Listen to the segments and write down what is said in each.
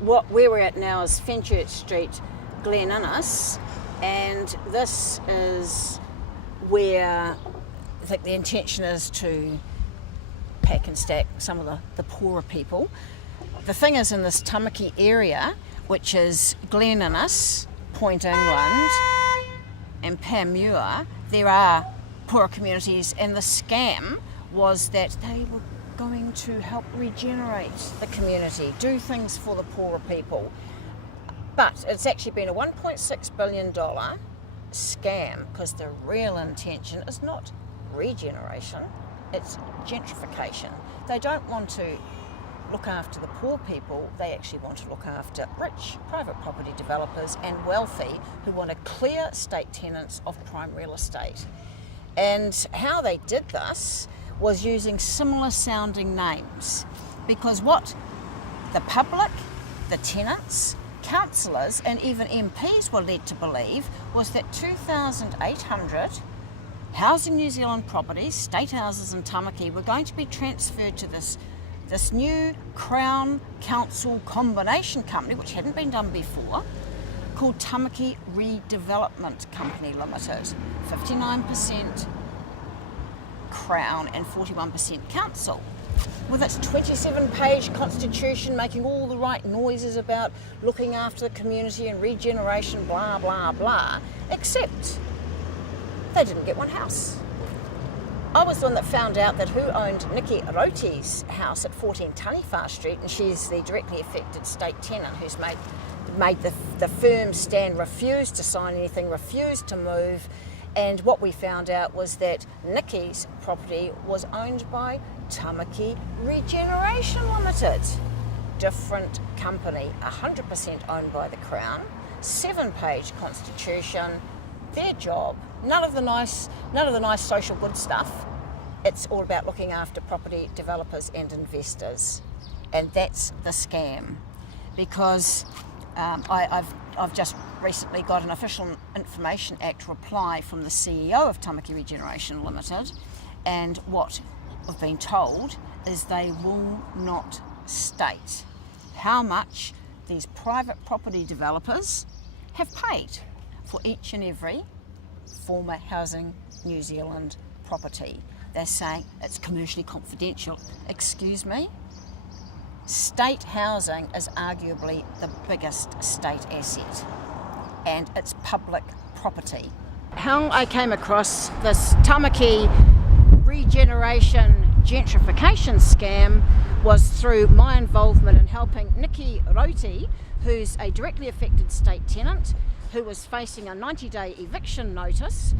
Where we're at now is Fenchurch Street, Glen Innes, and this is where I think the intention is to pack and stack some of the poorer people. The thing is, in this Tamaki area, which is Glen Innes, Point England and Panmure, there are poorer communities, and the scam was that they were going to help regenerate the community, do things for the poorer people. But it's actually been a $1.6 billion scam, because the real intention is not regeneration, it's gentrification. They don't want to look after the poor people, they actually want to look after rich private property developers and wealthy who want to clear state tenants of prime real estate. And how they did this was using similar sounding names, because what the public, the tenants, councillors and even MPs were led to believe was that 2,800 Housing New Zealand properties, state houses in Tamaki, were going to be transferred to this new Crown Council combination company, which hadn't been done before, called Tamaki Redevelopment Company Limited, 59% Crown and 41% Council. With its 27-page constitution making all the right noises about looking after the community and regeneration, blah, blah, blah, except they didn't get one house. I was the one that found out that who owned Nikki Roti's house at 14 Taniwha Street, and she's the directly affected state tenant who's made the firm stand, refused to sign anything, refused to move. And what we found out was that Nikki's property was owned by Tamaki Regeneration Limited. Different company, 100% owned by the Crown, 7-page constitution, their job, none of the nice social good stuff. It's all about looking after property developers and investors. And that's the scam. Because I've just recently got an Official Information Act reply from the CEO of Tamaki Regeneration Limited, and what I've been told is they will not state how much these private property developers have paid for each and every former Housing New Zealand property. They're saying it's commercially confidential. Excuse me? State housing is arguably the biggest state asset, and it's public property. How I came across this Tamaki regeneration gentrification scam was through my involvement in helping Nikki Roti, who's a directly affected state tenant who was facing a 90-day eviction notice,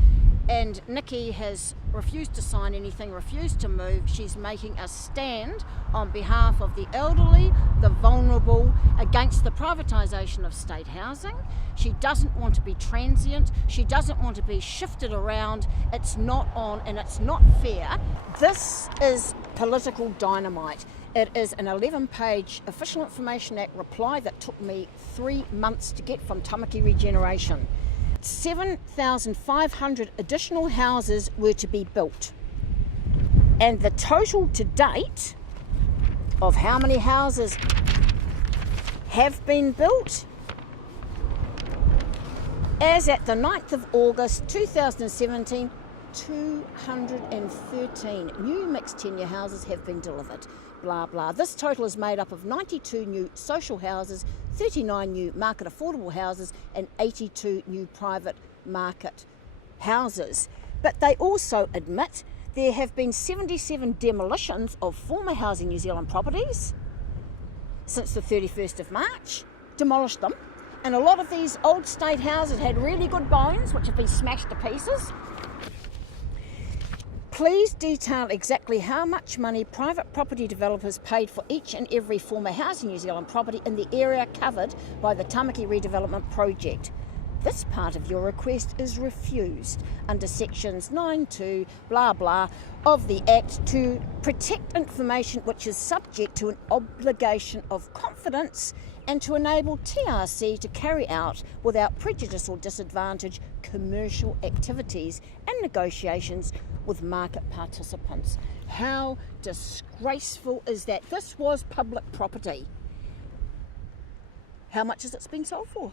and Nikki has refused to sign anything, refused to move. She's making a stand on behalf of the elderly, the vulnerable, against the privatisation of state housing. She doesn't want to be transient. She doesn't want to be shifted around. It's not on and it's not fair. This is political dynamite. It is an 11-page Official Information Act reply that took me 3 months to get from Tamaki Regeneration. 7,500 additional houses were to be built. And the total to date of how many houses have been built, as at the 9th of August 2017, 213 new mixed tenure houses have been delivered. Blah, blah. This total is made up of 92 new social houses, 39 new market affordable houses and 82 new private market houses. But they also admit there have been 77 demolitions of former Housing New Zealand properties since the 31st of March, demolished them. And a lot of these old state houses had really good bones, which have been smashed to pieces. Please detail exactly how much money private property developers paid for each and every former Housing New Zealand property in the area covered by the Tamaki Redevelopment Project. This part of your request is refused under sections 9.2 blah blah of the Act to protect information which is subject to an obligation of confidence and to enable TRC to carry out without prejudice or disadvantage commercial activities and negotiations with market participants. How disgraceful is that? This was public property. How much is it being sold for?